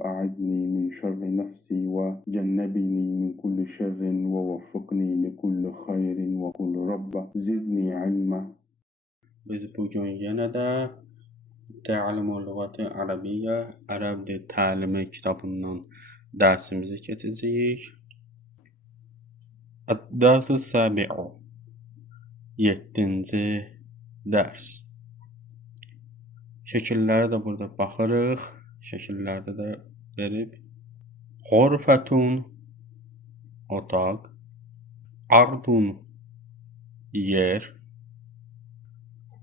وأعدني من شر نفسي وجنبني من كل شر ووفقني لكل خير وقل رب زدني علما. Biz bugün yenə də Təlim Lüğəti Ərəbiyyə Ərəb dil təlimi kitabından dərsimizi keçəcəyik. Əd-Dərs Səbi'u 7-ci dərs. Şəkillərə də burada baxırıq. Şəkillərdə də verib. Ğurfətun otaq, ardun yer,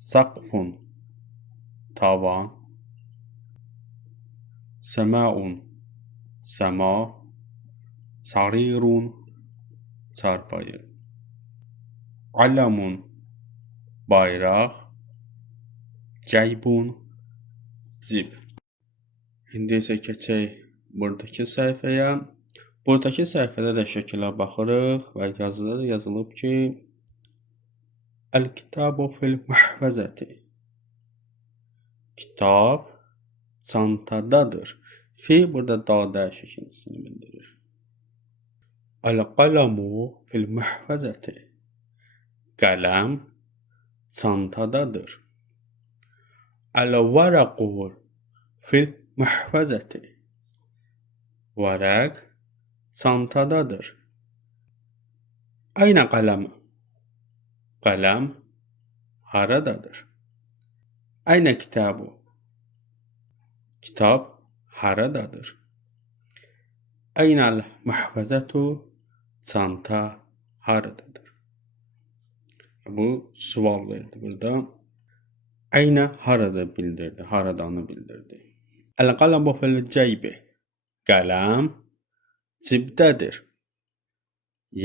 saqfun tavan, səmaun səma, sarirun çarpayı, alamun bayraq, cəybun cib. İndi isə keçək buradakı səhifəyə. Buradakı səhifədə də şəkilə baxırıq və yazıda da yazılıb ki, Əl-Kitabu fil-Məhvəzəti. Kitab çantadadır. Fi burada da dəyişikliğini bildirir. Əl-Qələmu fil-Məhvəzəti. Qələm çantadadır. Əl-Vərəqu fil-Məhvəzəti. Vərəq çantadadır. Aynə qələm? Qələm haradadır? Aynə kitabu? Kitab haradadır? Aynəl məhvəzətu? Çanta haradadır? Bu sual verdi burada. Aynə harada bildirdi, haradanı bildirdi. Əl-qələmu fil-cəybi. Qələm cibdədir.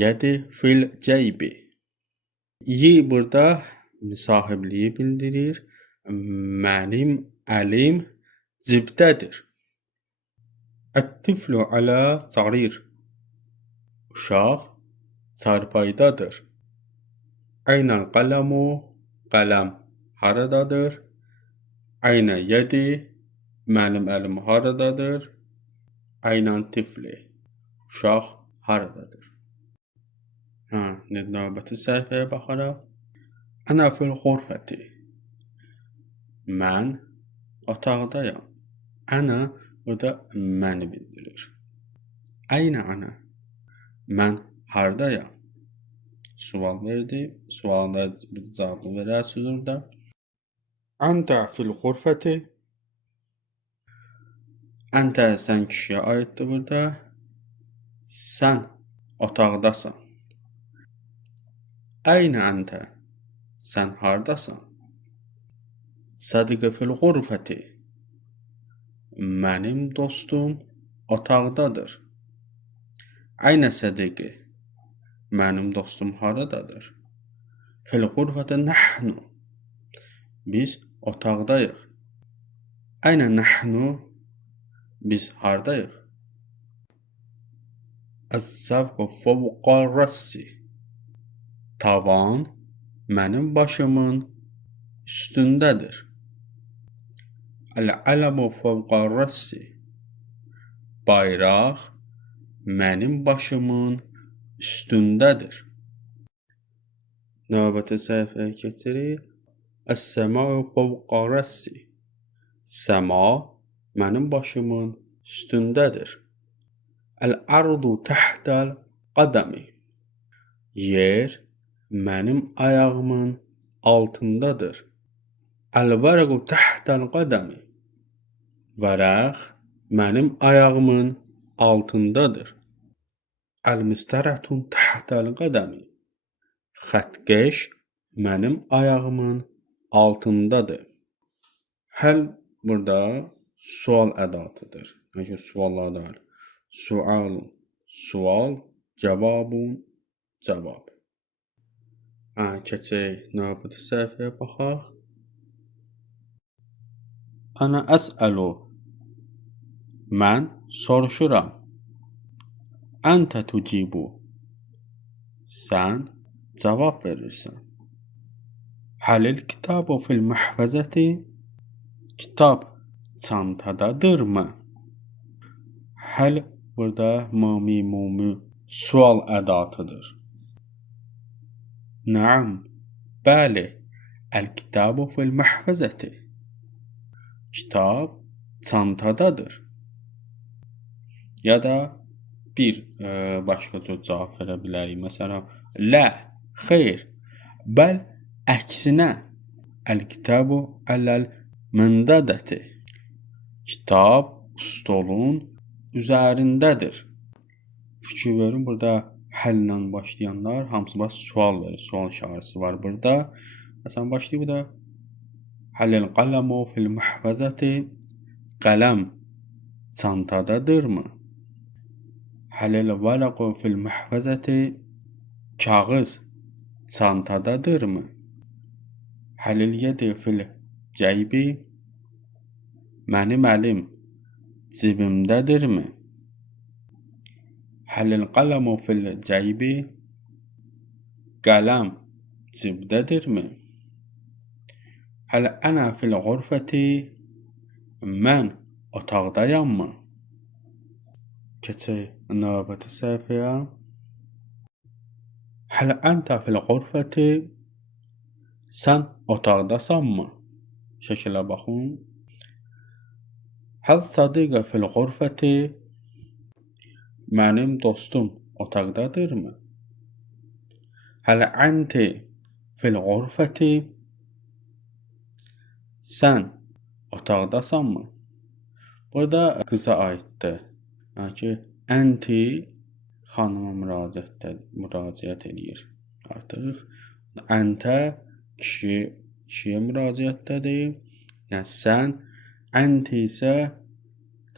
Yədi fil-cəybi. Yi burada sahibliyi bildirir. Mənim əlim cibdədir. Ət-tiflu alə sarir. Uşaq çarpaydadır. Aynəl qələmu? Qələm haradadır? Aynə yədi? Mənim əlim haradadır? Aynən tifli. Uşaq haradadır? Növbəti səhifəyə baxaraq. Ənə fil-ğurfəti. Mən otaqdayam. Ənə burada məni bildirir. Aynə ənə? Mən hardayam? Sual verdi. Sualda cavabını verərsiniz orada. Əntə fil-ğurfəti. Əntə sən kişiyə aiddir burada. Sən otaqdasan. Aynə əntə? Sən hardasan? Sədiqə fil-ğurfəti. Mənim dostum otaqdadır. Aynə sədiqi? Mənim dostum haradadır? Fil-ğurfəti nəhnu. Biz otaqdayıq. Aynə nəhnu? Biz hardayıq? Əs-səvqu fəvqər-rəssi. Tavan mənim başımın üstündədir. Əl-ələmu fəvqər-rəssi. Bayraq mənim başımın üstündədir. Növbəti səhifəyə keçirik. Əs-səma'u fəvqər-rəssi. Səma mənim başımın üstündədir. Əl-ardu təhtəl qədəmi. Yer mənim ayağımın altındadır. Əl-vərəqu təhtəl qədəmi. Vərəq mənim ayağımın altındadır. Əl-müstərətun təhtəl qədəmi. Xətkeş mənim ayağımın altındadır. Həl burada sual ədatıdır. Yəni suallarda var. Sualun sual, cavabun cavab. Keçək növbəti səhifəyə baxaq. Ənə əsəlu. Mən soruşuram. Əntə tucibu. Sən cavab verirsən. Həlil kitabu fil-məhvəzəti. Kitab çantadadırmı? Həl burada mami sual ədatıdır. Naam, bəli. El-kitabu fil-mahfazati. Kitab çantadadır. Ya da bir başqa cür cavab verə bilərik. Məsələn, la, xeyr, bəl əksinə. El-kitabu aləl-məndədəti. Kitab stolun üzərindədir. Fikir verin, burada həllə başlayanlar hamısı baş sual verir. Sual işarəsi var burada. Məsələn, başlayıb da Həlil qələmu fil mahfazati. Qələm çantadadırmı? Həlil vərəqu fil mahfazati. Kağız çantadadırmı? Həlil yedi fil cəybi. Mənim əlim cibimdədirmi? Həlil qələmu fil cəybi. Qələm cibdədirmi? Həl ənə fil ğurfəti. Mən otaqdayammı? Keçək növbəti səhifəyə. Həl əntə fil ğurfəti. Sən otaqdasanmı? Şəkilə baxın. Həl sadiqə fil ğurfəti. Mənim dostum otaqdadırmı? Həl ənti fil ğurfəti. Sən otaqdasanmı? Burada qıza aiddir. Yəni ki, ənti xanıma müraciət edir. Artıq əntə kişiyə müraciətdədir. Yəni sən, ənti isə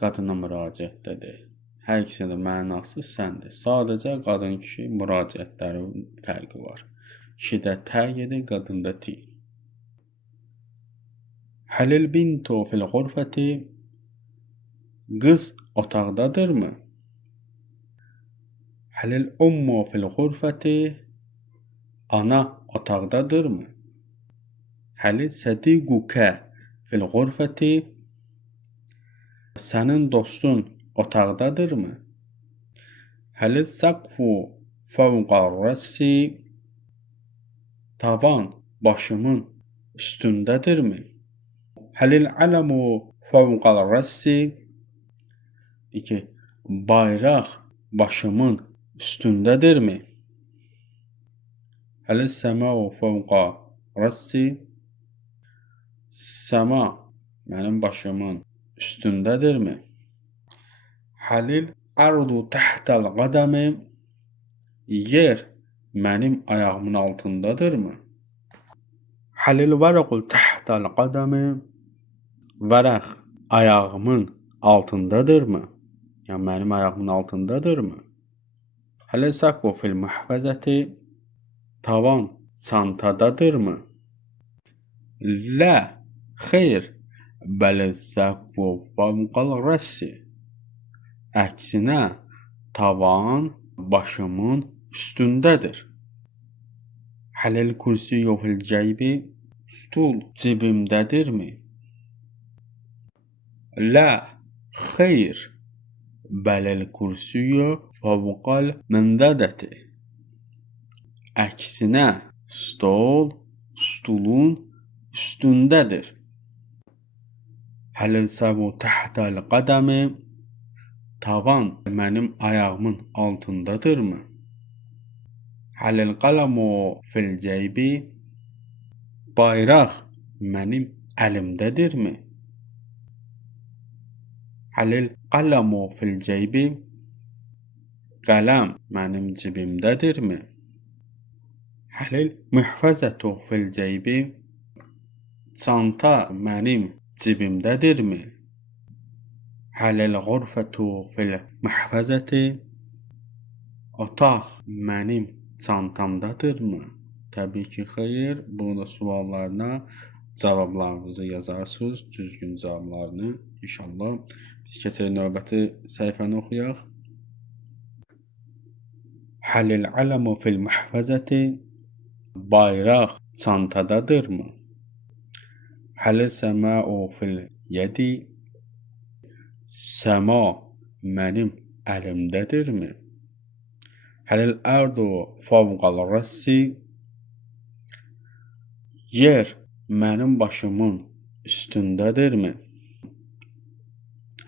qadına müraciətdədir. Hər ikisinin mənası səndir. Sadəcə qadın kişi müraciətlərin fərqi var. Kişidə tə gedir, qadında ti. Həlil bintu fil ğurfəti. Qız otaqdadırmı? Həlil ummu fil ğurfəti. Ana otaqdadırmı? Həlil sadiqukə fil ğurfəti. Sənin dostun otaqdadırmı? Həlil səqfu fəvqa rəssi. Tavan başımın üstündədirmi? Həlil ələmu fəvqa rəssi. Bayraq başımın üstündədirmi? Həlil səmau fəvqa rəssi. Səma mənim başımın üstündədirmi? Həlil ardu təhtəl qədəmi. Yer mənim ayağımın altındadırmı? Həlil vərəqu təhtəl qədəmi. Vərəq ayağımın altındadırmı? Yəni mənim ayağımın altındadırmı? Həlil səqfu fil mahfazati. Tavan çantadadırmı? La, xeyr, bəl səqfu fəvqal rəssi. Əksinə, tavan başımın üstündədir. Həlil kürsiyyu fil cəybi. Stul cibimdədirmi? La, xeyr, bəl kürsiyyu fəvqal məndədəti. Əksinə, stulun üstündədir. Həlil səvu təhtəl qədəmi. Tavan mənim ayağımın altındadırmı? Həlil qələmu fil cəybi. Bayraq mənim əlimdədirmi? Həlil qələmu fil cəybi. Qələm mənim cibimdədirmi? Həlil mühfəzətu fil cəybi. Çanta mənim cibimdədirmi? Həlil ğurfətu fil mahfazati. Otaq mənim çantamdadırmı? Təbii ki, xeyr. Burada suallarına cavablarınızı yazarsınız. Düzgün cavablarını inşallah. Biz keçək növbəti səhifəni oxuyaq. Həlil ələmu fil mahfazati. Bayraq çantadadırmı? Həlil səmau fil yedi. Səma mənim əlimdədirmi? Həlil ərdu fawqal rassi, yer mənim başımın üstündədirmi?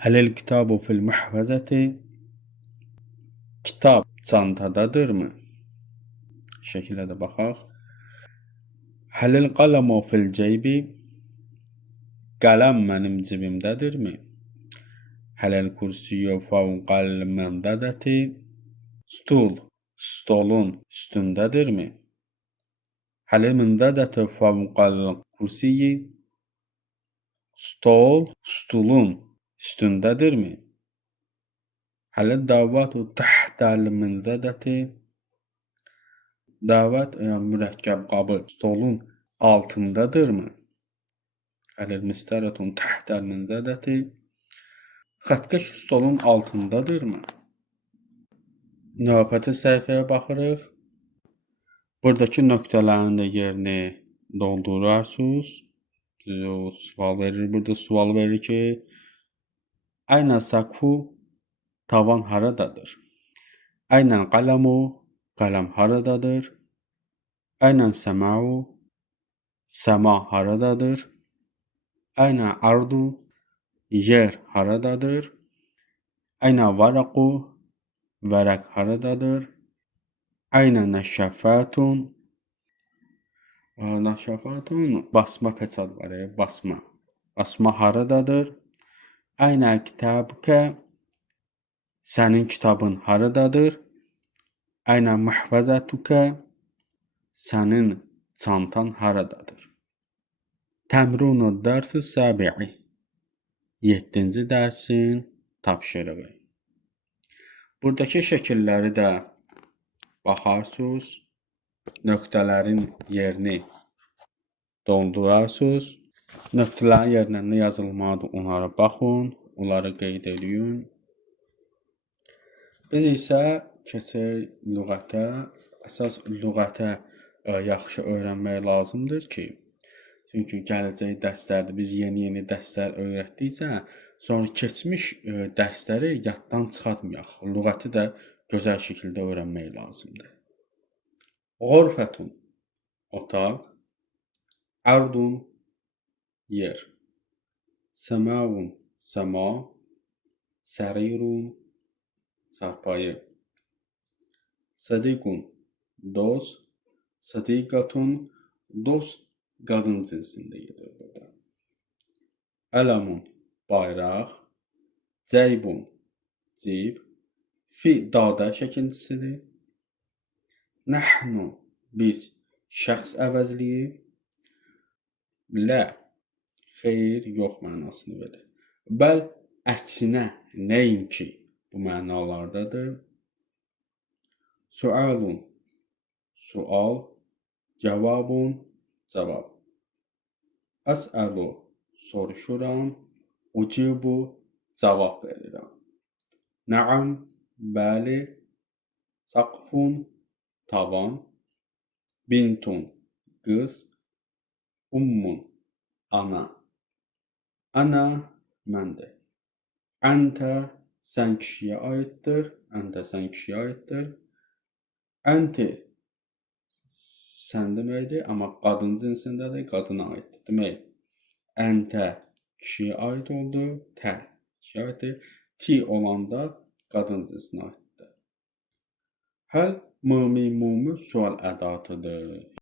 Həlil kitabu fil muhvazati, kitab çantadadırmı? Şəkilə də baxaq. Həlil qələmu fil ceybi, qələm mənim cibimdədirmi? Həlil kursiyyu fawqal məndədəti, stul stolun üstündədirmi? Həlil məndədəti fawqal kursiyyi, stol stulun üstündədirmi? Həlil davatu tahtəl məndədəti, davat mürəkkəb qabı stolun altındadırmı? Həlil mistarətun tahtəl məndədəti, xətkeş stolun altındadırmı? Növbəti səhifəyə baxırıq. Buradakı nöqtələrin də yerini doldurarsınız. Sual verir. Burada sual verir ki, Aynə sakfu, tavan haradadır? Aynən qələmu, qələm haradadır? Aynən səmau, səma haradadır? Aynə ardu, yer haradadır? Aynə varaqu, vərəq haradadır? Aynə nəşəfatun, basma peçat var, basma. Basma haradadır? Aynə kitabkə, sənin kitabın haradadır? Aynə muhvazatuka, sənin çantan haradadır? Təmrunu dərsi səbi'i, 7-ci dərsin tapşırığı. Buradakı şəkilləri də baxarsınız, nöqtələrin yerini doldurarsınız. Nöqtələrin yerinə nə yazılmalıdır, onlara baxın, onları qeyd edin. Biz isə keçək lüğətə. Əsas lüğətə yaxşı öyrənmək lazımdır ki, çünki gələcək dərslərdə biz yeni dərslər öyrətdikcə, sonra keçmiş dərsləri yaddan çıxartmayaq. Lüğəti də gözəl şəkildə öyrənmək lazımdır. Ğurfətun, otaq. Ardun, yer. Səmaun, səma. Sərirun, çarpayı. Sadiqun, dost. Sadiqatun, dost qadın cinsində gedir burada. Ələmun, bayraq. Ceybun, cib. Fi, dada şəkilçisidir. Nəhnu, biz, şəxs əvəzliyi. Lə, xeyr, yox mənasını verir. Bəl, əksinə, nəinki bu mənalardadır. Sualun, sual. Cavabun, cavab. Əsəlu, soruşuram. Ucibu, cavab verirəm. Nəam, bəli. Saqfun, tavan. Bintun, qız. Ummun, ana. Ana, məndir. Əntə, sən kişiyə aiddir. Əntə, sən kişiyə aiddir. Ənti, sən deməkdir, amma qadın cinsindədir, qadına aiddir. Demək, əntə kişiyə aid oldu, tə kişiyə aiddir. Ti olanda qadın cinsinə aiddir. Həl, mumi sual ədatıdır.